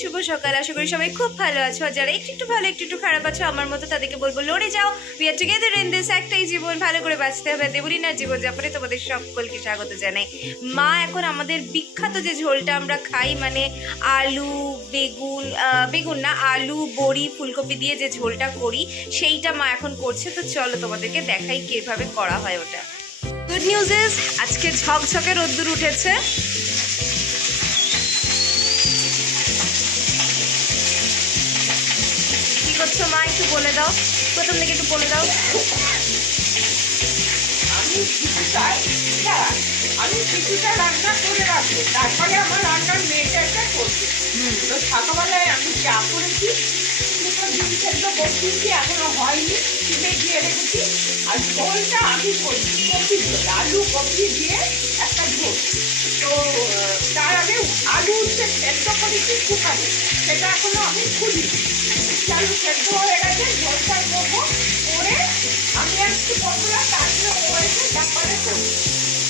শুভ সকাল, আশা করি সবাই খুব ভালো আছো। আর যারা একটু ভালো একটু খারাপ আছো আমার মতো, তাদেরকে বলবো লড়ে যাও, we are together in this. একটাই জীবন, ভালো করে বাঁচতে হবে। দেবলীনার জীবনযাপনে তোমাদের সকলকে স্বাগত জানাই। মা এখন আমাদের বিখ্যাত যে ঝোলটা আমরা খাই, মানে আলু বেগুন না, আলু বড়ি ফুলকপি দিয়ে যে ঝোলটা করি, সেইটা মা এখন করছে। তো চলো তোমাদেরকে দেখাই কিভাবে করা হয় ওটা। গুড নিউজ ইজ আজকে ঝকঝকে রোদ্দুর উঠেছে। কি করছো মা, একটু বলে দাও, প্রথম থেকে একটু বলে দাও। আমি কিছুটা রান্না করে রাখবো, তারপরে আমার রান্নার মেয়েটা করবো। তো সকালবেলায় আমি চা করেছি, দুটো ডিম সেদ্ধ বসিয়েছি, এখনো হয়নি, চিপে দিয়ে রেখেছি। আর ঝোলটা আমি করছি কপি ঝোল, আলু কপি দিয়ে একটা ঝোল। তো তার আগে আলু সেদ্ধ করেছি কুকারে, সেটা এখনো আমি খুলি। আলু সেদ্ধ হয়ে গেছে, ঝোলটা করবো করে আমি একটু বন্ধুরা তারপরে ওয়েছে তারপরে করবো।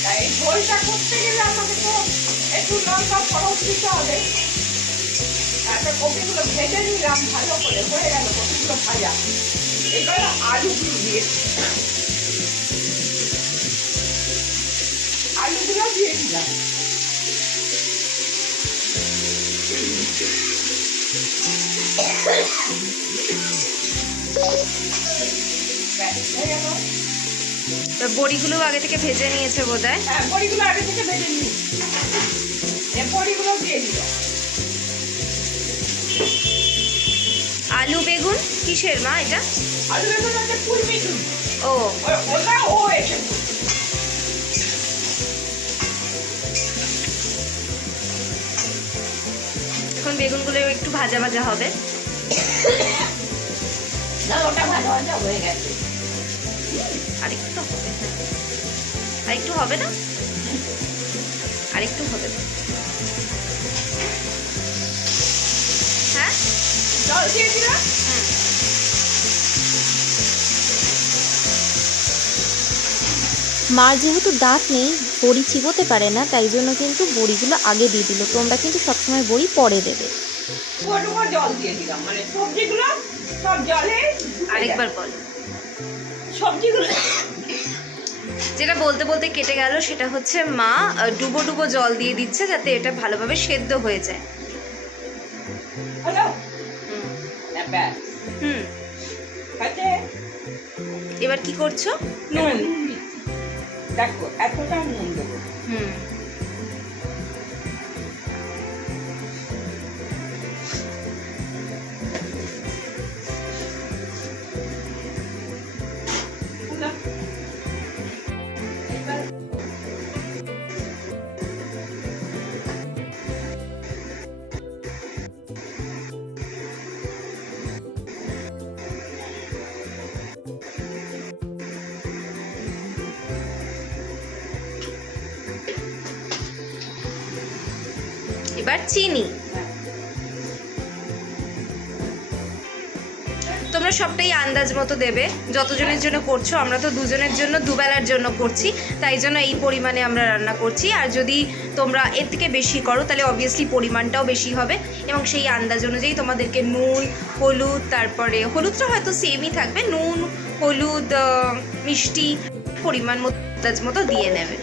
তাই এই ঝোলটা করতে গেলে আমাকে তো একটু লঙ্কা ফরস দিতে হবে। তারপরে কপিগুলো ভেজে নিলাম ভালো করে, হয়ে গেল কপিগুলো ভাজা। এবার আলুগুলো দিয়ে আলুগুলো দিয়ে দিলাম। বড়িগুলো আগে থেকে ভেজে নিয়েছে বোধহয়। হ্যাঁ, বড়িগুলো আগে থেকে ভেজে নিই, বড়িগুলো দিয়ে দিলাম। আলু বেগুন কিসের মা এটা? আলু বেগুন হচ্ছে ফুল বেগুন। ও ওটা ও এসে এখন বেগুনগুলো একটু ভাজা ভাজা হবে। না, ওটা ভাজা ভাজা হয়ে গেছে। আরেকটু তো হবে, আরেকটু হবে না, আরেকটু হবে না। হ্যাঁ, জল দিয়ে দিলাম। মার যেহেতু দাঁত নেই, বড়ি চিবোতে পারে না, তাই জন্য কিন্তু বড়িগুলো আগে দিয়ে দিল। তোমরা কিন্তু সবসময় বড়ি পরে দেবে। ওটুকু জল দিয়ে দিলাম, মানে সবজিগুলো সব জলে। আরেকবার বল। সবজিগুলো যেটা বলতে বলতে কেটে গেল, সেটা হচ্ছে মা ডুবো ডুবো জল দিয়ে দিচ্ছে যাতে এটা ভালোভাবে সেদ্ধ হয়ে যায়। হ্যালো, হুম, আছে। এবার কি করছো? নুন দেখো, এতটা নুন দেবো। হুম, এবার চিনি। তোমরা সবটাই আন্দাজ মতো দেবে, যতজনের জন্য করছো। আমরা তো দুজনের জন্য, দুবেলার জন্য করছি, তাই জন্য এই পরিমাণে আমরা রান্না করছি। আর যদি তোমরা এর থেকে বেশি করো তাহলে অবভিয়াসলি পরিমাণটাও বেশি হবে, এবং সেই আন্দাজ অনুযায়ী তোমাদেরকে নুন, হলুদ, তারপরে হলুদটা হয়তো সেমই থাকবে, নুন, হলুদ, মিষ্টি পরিমাণ মতো আন্দাজ মতো দিয়ে নেবে।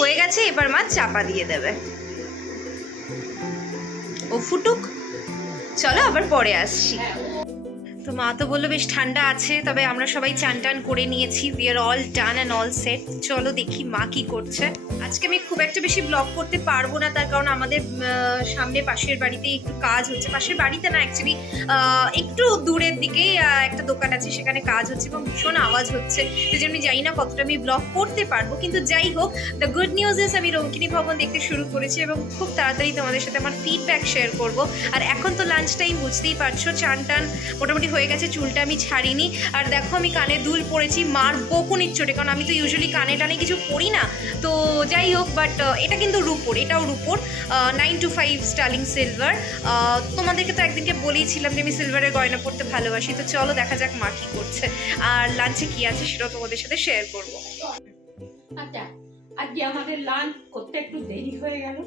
হয়ে গেছে, এবার মা চাপা দিয়ে দেবে, ও ফুটুক। চলো আবার পরে আসছি। তো মা তো বললো বেশ ঠান্ডা আছে, তবে আমরা সবাই চান টান করে নিয়েছি, we are all done and all set. চলো দেখি মা কি করছে। আজকে আমি খুব একটা বেশি ব্লগ করতে পারবো না, তার কারণ আমাদের সামনে পাশের বাড়িতে একটু কাজ হচ্ছে। পাশের বাড়িতে না, অ্যাকচুয়ালি একটু দূরের দিকেই একটা দোকান আছে, সেখানে কাজ হচ্ছে এবং ভীষণ আওয়াজ হচ্ছে। সেই জন্য আমি জানি না কতটা আমি ব্লগ করতে পারবো, কিন্তু যাই হোক, দ্য গুড নিউজ ইজ আমি রঙ্কিনী ভবন দেখতে শুরু করেছি এবং খুব তাড়াতাড়ি তোমাদের সাথে আমার ফিডব্যাক শেয়ার করব। আর এখন তো লাঞ্চ টাইম, বুঝতেই পারছো, চান টান মোটামুটি হয়ে গেছে, চুলটা আমি ছাড়িনি। আর দেখো আমি কানে দুল পরেছি মার বকুনির চোটে, কারণ আমি তো ইউজুয়ালি কানে টানে কিছু পরি না। তো যাই হোক, বাট এটা কিন্তু রূপোর, এটাও রূপোর 925 স্টার্লিং সিলভার। তোমাদেরকে তো একদিনকে বলেইছিলাম যে আমি সিলভারের গয়না পরতে ভালোবাসি। তো চলো দেখা যাক মা কী করছে, আর লাঞ্চে কী আছে সেটাও তোমাদের সাথে শেয়ার করবো। আচ্ছা, আজকে আমাদের লাঞ্চ করতে একটু দেরি হয়ে গেল,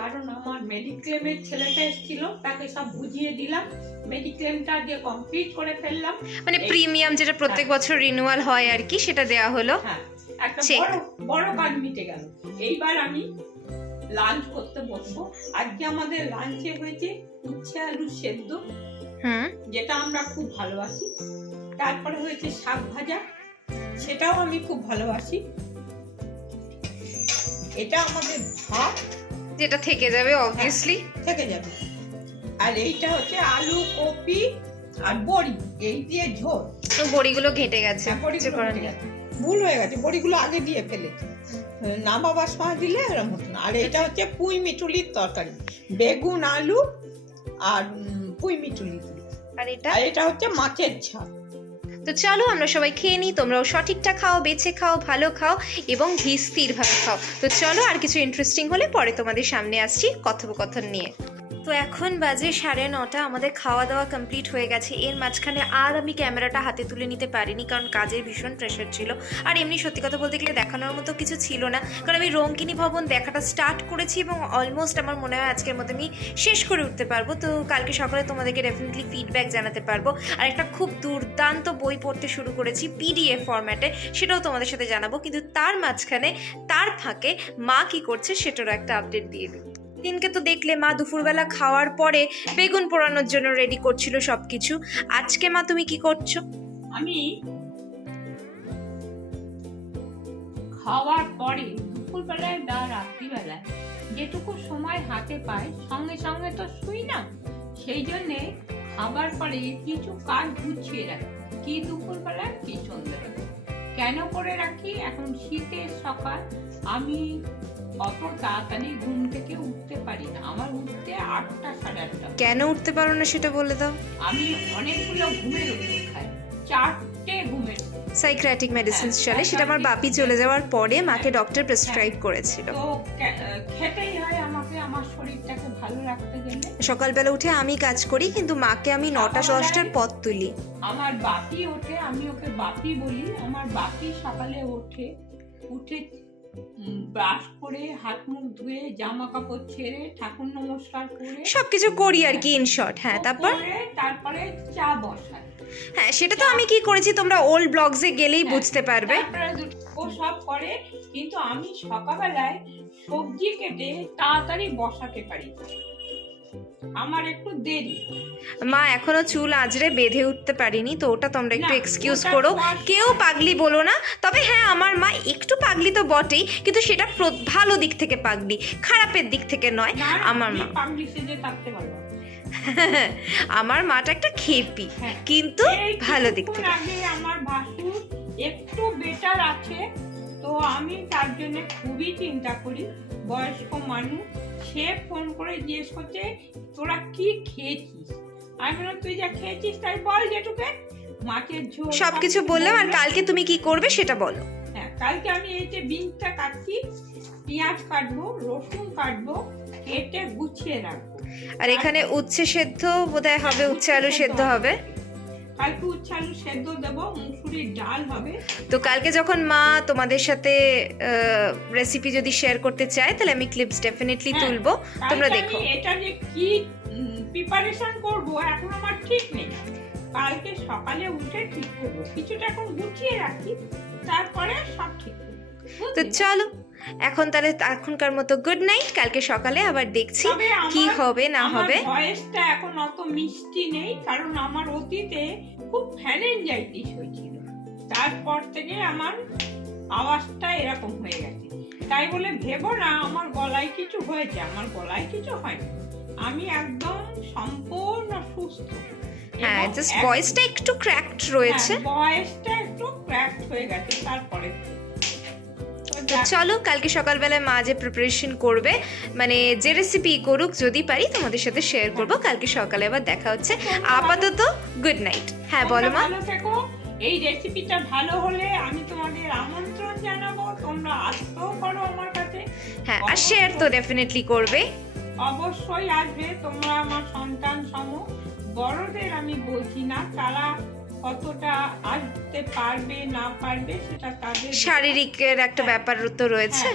কারণ আমার মেডিক্লেমের ছেলেটা এসেছিল, তাকে সব বুঝিয়ে দিলাম, মেডিক্লেমটা আজকে কমপ্লিট করে ফেললাম। মানে প্রিমিয়াম যেটা প্রত্যেক বছর রিনিউয়াল হয় আর কি, সেটা দেওয়া হলো। হ্যাঁ, একটা Check. বড় কাজ মিটে গেল। এইবার আমি লাঞ্চ করতে বসবো। আজকে আমাদের লাঞ্চে হয়েছে উচ্ছে আলু সেদ্ধ, হুম, যেটা আমরা খুব ভালোবাসি। তারপরে হয়েছে শাক ভাজা, সেটাও আমি খুব ভালোবাসি। এটা আমাদের ভাত যেটা থেকে যাবে অবভিয়াসলি। থেকে যাবে। আর এইটা হচ্ছে আলু কপি আর বড়ি, এই দিয়ে ঝোল। তো বড়িগুলো ঘেটে গেছে, হ্যাঁ, বড়িগুলো কিছু করার ঘেটে নেই। গেছে। ভুল হয়ে গেছে, বড়িগুলো আগে দিয়ে ফেলেছি, না বাবার সময় দিলে এরকম হতো না। আর এটা হচ্ছে পুঁই মিটুলির তরকারি, বেগুন আলু আর পুঁই মিটুলি। আর এটা আর এটা হচ্ছে মাছের ঝাল। তো চলো আমরা সবাই খেয়ে নিই, তোমরাও সঠিকটা খাও, বেছে খাও, ভালো খাও এবং ধীরস্থিরভাবে খাও। তো চলো, আর কিছু ইন্টারেস্টিং হলে পরে তোমাদের সামনে আসছি কথোপকথন নিয়ে। তো এখন বাজে 9:30, আমাদের খাওয়া দাওয়া কমপ্লিট হয়ে গেছে। এর মাঝখানে আর আমি ক্যামেরাটা হাতে তুলে নিতে পারিনি, কারণ কাজের ভীষণ প্রেশার ছিল। আর এমনি সত্যি কথা বলতে গেলে দেখানোর মতো কিছু ছিল না, কারণ আমি রঙ্কিনী ভবন দেখাটা স্টার্ট করেছি এবং অলমোস্ট আমার মনে হয় আজকের মধ্যে আমি শেষ করে উঠতে পারবো। তো কালকে সকালে তোমাদেরকে ডেফিনেটলি ফিডব্যাক জানাতে পারবো। আর একটা খুব দুর্দান্ত বই পড়তে শুরু করেছি PDF ফরম্যাটে, সেটাও তোমাদের সাথে জানাবো। কিন্তু তার মাঝখানে, তার ফাঁকে মা কি করছে সেটারও একটা আপডেট দিয়ে দিই। দিনকে তো দেখলে মা দুপুরবেলা খাওয়ার পরে বেগুন পোড়ানোর জন্য রেডি করছিল সবকিছু। আজকে মা তুমি কি করছো? আমি খাওয়ার পরে দুপুরবেলায় বা রাত্রিবেলায় যেটুকু সময় হাতে পাই, সঙ্গে সঙ্গে তো শুই না, সেই জন্যে খাবার পরে কিছু কাজ গুছিয়ে রাখি, কি দুপুরবেলায় কি সন্ধ্যাবেলা। কেন করে রাখি? এখন শীতের সকাল, আমি অত তাড়াতাড়ি ঘুম থেকে উঠতে পারি না, আমার উঠতে 8টা 8:30। কেন উঠতে পারো না সেটা বলে দাও। আমি অনেকগুলো ঘুমের ওষুধ খাই, 4টে ঘুমের। সাইক্রাটিক মেডিসিনস চলে, সেটা আমার বাপি চলে যাওয়ার পরে মাকে ডক্টর প্রেসক্রাইব করেছিল। তো খেতেই হয় আমাকে, আমার শরীরটাকে ভালো রাখতে গেলে। সকালবেলা উঠে আমি কাজ করি, কিন্তু মাকে আমি 9টা 10টার পথ তুলি। আমার বাপি ওঠে, আমি ওকে বাপি বলি। আমার বাপি সকালে উঠে ব্রাশ করে, হাত মুখ ধুয়ে, জামা কাপড় ছেড়ে, ঠাকুর নমস্কার করে সবকিছু করি আর কি, ইন শর্ট। হ্যাঁ, তারপরে চা বসায়। হ্যাঁ, সেটা তো আমি কি করেছি তোমরা ওল্ড ব্লগসে গেলেই বুঝতে পারবে। তারপরে ও সব করে, কিন্তু আমি সকালবেলায় সবজি কেটে তাড়াতাড়ি বসাতে পারি, আমার একটু দেরি। মা এখনো চুল আঁচড়ে বেঁধে উঠতে পারিনি, তো ওটা তোমরা একটু না, এক্সকিউজ ওটা করো। তোমার- কেউ পাগলি বলো না। তবে হ্যাঁ, আমার মা একটু পাগলি তো বটেই, কিন্তু সেটা ভালো দিক থেকে পাগলি, খারাপের দিক থেকে নয়। না, আমার আমি মা পাগলি সেজে থাকতে পারবো। আমার মাটা একটা খেপি, হ্যাঁ। কিন্তু এই ভালো দিক কিছুক্ষণ থেকে। আগে আমার ভাসুর একটু বেটার আছে, তো আমি তার জন্য খুবই চিন্তা করি। বয়স্ক মানুষ, সে ফোন করে জিজ্ঞেস করছে তোরা কি খেয়েছিস। আমি বললাম তুই যা খেয়েছিস তাই বল, যেটুকে মাছের ঝোল সবকিছু বললাম। আর কালকে তুমি কি করবে সেটা বলো। হ্যাঁ, কালকে আমি এই যে বিনটা কাটছি, পেঁয়াজ কাটবো, রসুন কাটবো, কেটে গুছিয়ে রাখবো। আর এখানে উচ্ছে সেদ্ধ বোধহয় হবে, উচ্ছে আলু সেদ্ধ হবে। কালকে উচ্ছে আলু সেদ্ধ দেবো, মুসুরির ডাল হবে। তো কালকে যখন মা তোমাদের সাথে রেসিপি যদি শেয়ার করতে চায়, তাহলে আমি ক্লিপস ডেফিনেটলি হ্যাঁ, তুলবো, তোমরা কালকে দেখো। আমি এটা যে কি প্রিপারেশন করব এখন আমার ঠিক নেই, কালকে সকালে উঠে ঠিক করবো। কিছুটা এখন গুছিয়ে রাখি, তারপরে সব ঠিক করবো। তো চলো এখন তাহলে এখনকার মতো গুড নাইট। কালকে সকালে আবার দেখছি তবে কি হবে না আমার হবে। ভয়েসটা এখন অত মিষ্টি নেই, কারণ আমার অতীতে খুব ফ্যারেঞ্জাইটিস হয়েছিল, তারপর থেকে আমার আওয়াজটা এরকম হয়ে গেছে। তাই বলে ভেবো না আমার গলায় কিছু হয়েছে, আমার গলায় কিছু হয়নি, আমি একদম সম্পূর্ণ সুস্থ। হ্যাঁ, জাস্ট ভয়েসটা একটু ক্র্যাকড রয়েছে। ভয়েসটা একটু ক্র্যাকড হয়ে গেছে। তারপরে তো চলো কালকে সকালবেলায় মা যে প্রিপারেশন করবে, মানে যে রেসিপি করুক, যদি পারি তোমাদের সাথে শেয়ার করব। কালকে সকালে আবার দেখা হচ্ছে। আপাতত গুড নাইট। হ্যাঁ বলো মা। ভালো থেকো। এই রেসিপিটা ভালো হলে আমি তোমাদের আমন্ত্রণ জানাবো, তোমরা আসতেও পারো আমার কাছে। হ্যাঁ, আর শেয়ার তো ডেফিনেটলি করবে। অবশ্যই আসবে, তোমরা আমার সন্তান সম। বড়দের আমি বলছি না, তারা কতটা আসতে পারবে না পারবে সেটা তাদের শারীরিকের একটা ব্যাপার তো রয়েছে,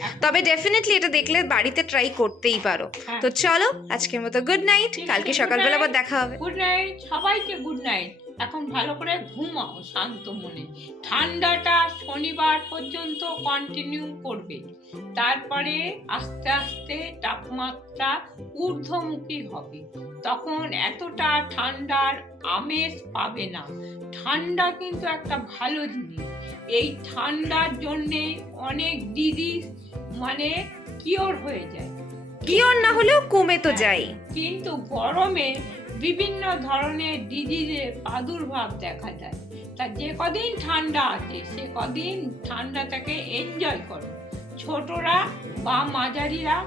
হ্যাঁ। তবে ডেফিনেটলি এটা দেখলে বাড়িতে ট্রাই করতেই পারো। হ্যাঁ। তো চলো আজকের মতো গুড নাইট, ঠিক আছে, কালকে good সকালবেলা আবার night. দেখা হবে। গুড নাইট সবাইকে, গুড নাইট। এখন ভালো করে ঘুমাও শান্ত মনে। ঠান্ডাটা শনিবার পর্যন্ত কন্টিনিউ করবে, তারপরে আস্তে আস্তে তাপমাত্রা ঊর্ধ্বমুখী হবে, তখন এতটা ঠান্ডার আমেজ পাবে না। ঠান্ডা কিন্তু একটা ভালো জিনিস। এই ঠান্ডার জন্যে অনেক ডিজিজ মানে কিওর হয়ে যায়, কিওর না হলেও কমে তো যায়। কিন্তু গরমে বিভিন্ন ধরনের ডিজিজের প্রাদুর্ভাব দেখা যায়। তা যে কদিন ঠান্ডা আছে সে কদিন ঠান্ডাটাকে এনজয় করো। ছোটরা বা মাঝারিরা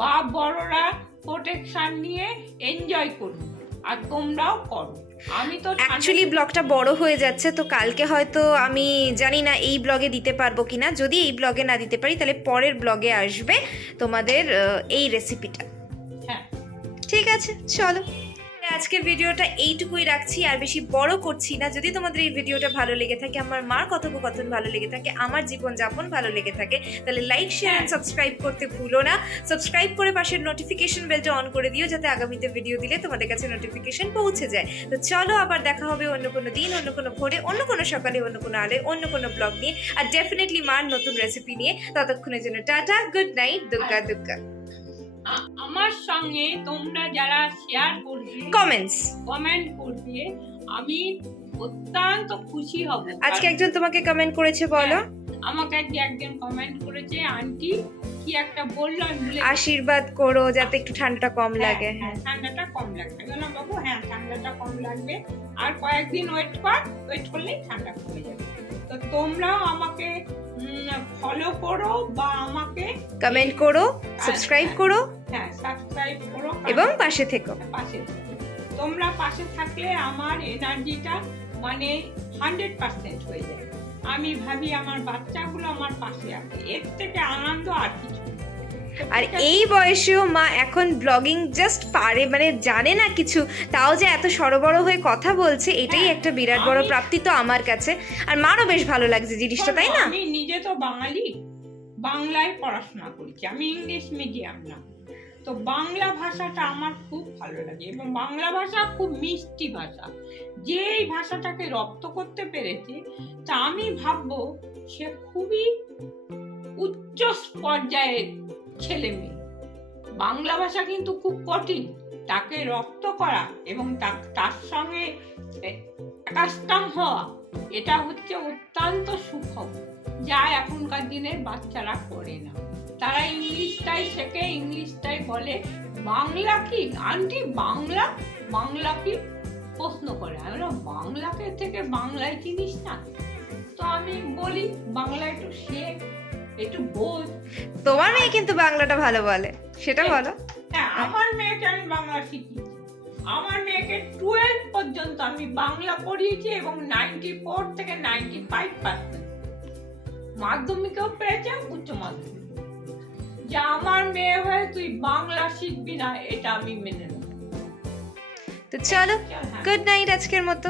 বা বড়রা প্রোটেকশন নিয়ে এনজয় করুন, আর তোমরাও করো। আমি তো অ্যাকচুয়ালি ব্লগটা বড় হয়ে যাচ্ছে, তো কালকে হয়তো আমি জানি না এই ব্লগে দিতে পারবো কিনা। যদি এই ব্লগে না দিতে পারি তাহলে পরের ব্লগে আসবে তোমাদের এই রেসিপিটা। হ্যাঁ, ঠিক আছে, চলো আজকের ভিডিওটা এইটুকুই রাখছি, আর বেশি বড় করছি না। যদি তোমাদের এই ভিডিওটা ভালো লেগে থাকে, আমার মার কথোপকথন ভালো লেগে থাকে, আমার জীবনযাপন ভালো লেগে থাকে, তাহলে লাইক শেয়ার এন্ড সাবস্ক্রাইব করতে ভুলো না। সাবস্ক্রাইব করে পাশের নোটিফিকেশন বেলটা অন করে দিও, যাতে আগামীতে ভিডিও দিলে তোমাদের কাছে নোটিফিকেশন পৌঁছে যায়। তো চলো আবার দেখা হবে অন্য কোনো দিন, অন্য কোনো ভোরে, অন্য কোনো সকালে, অন্য কোনো আলোয়, অন্য কোনো ব্লগ নিয়ে, আর ডেফিনেটলি মার নতুন রেসিপি নিয়ে। ততক্ষণের জন্য টাটা, গুড নাইট, দুগ্গা দুগ্গা। আমার সঙ্গে তোমরা যারা শেয়ার করবে, কমেন্ট করবে, আমি অত্যন্ত খুশি হব। আজকে একজন তোমাকে কমেন্ট করেছে, বলো। আমাকে একজন কমেন্ট করেছে, আন্টি কি একটা বললো, আমি ভুলে আশীর্বাদ করো যাতে একটু ঠান্ডাটা কম লাগে। হ্যাঁ, ঠান্ডাটা কম লাগবে। আমি বললাম বাবু হ্যাঁ ঠান্ডাটা কম লাগবে, আর কয়েকদিন ওয়েট করলেই ঠান্ডা কমে যাবে। তো তোমরাও আমাকে ফলো করো বা আমাকে কমেন্ট করো, সাবস্ক্রাইব করো, হ্যাঁ সাবস্ক্রাইব করো এবং পাশে থেকো। পাশে তোমরা পাশে থাকলে আমার এনার্জিটা মানে 100% হয়ে যায়। আমি ভাবি আমার বাচ্চাগুলো আমার পাশে আছে, এর থেকে আনন্দ আর কিছু নেই। আর এই বয়সেও মা এখন ব্লগিং জাস্ট পারে, মানে জানে না কিছু, তাও যে এত সরবড় হয়ে কথা বলছে, এটাই একটা বিরাট বড় প্রাপ্তি তো আমার কাছে। আর মারও বেশ ভালো লাগছে জিনিসটা, তাই না? আমি নিজে তো বাঙালি, বাংলায় পড়াশোনা করেছি, আমি ইংলিশ মিডিয়াম না। তো বাংলা ভাষাটা আমার খুব ভালো লাগে, এবং বাংলা ভাষা খুব মিষ্টি ভাষা। যে এই ভাষাটাকে রপ্ত করতে পেরেছে, তা আমি ভাববো সে খুবই উচ্চ পর্যায়ের ছেলে মেয়ে। বাংলা ভাষা কিন্তু খুব কঠিন, তাকে রপ্ত করা এবং তার সঙ্গে কাস্টম হওয়া, এটা হচ্ছে অত্যন্ত সুখম, যা এখনকার দিনের বাচ্চারা করে না। তারা ইংলিশটাই শেখে, ইংলিশটাই বলে। বাংলা কি আন্টি, বাংলা কি প্রশ্ন করে। আমি বললাম বাংলাকে থেকে বাংলায় চিনিস না? তো আমি বলি বাংলা একটু শেখ, একটু বোঝ। তোমার মেয়ে কিন্তু বাংলাটা ভালো বলে, সেটা বলো। হ্যাঁ, আমার মেয়েকে আমি বাংলা শিখিয়েছি। আমার মেয়েকে 12 পর্যন্ত আমি বাংলা পড়িয়েছি, এবং 94 থেকে 95% মাধ্যমিকেও পেয়েছে, উচ্চ মাধ্যমিক। যে আমার মেয়ে হয়ে তুই বাংলা শিখবি না, এটা আমি মেনে নেব। তো চলো, হ্যাঁ। গুড নাইট আজকের মতো।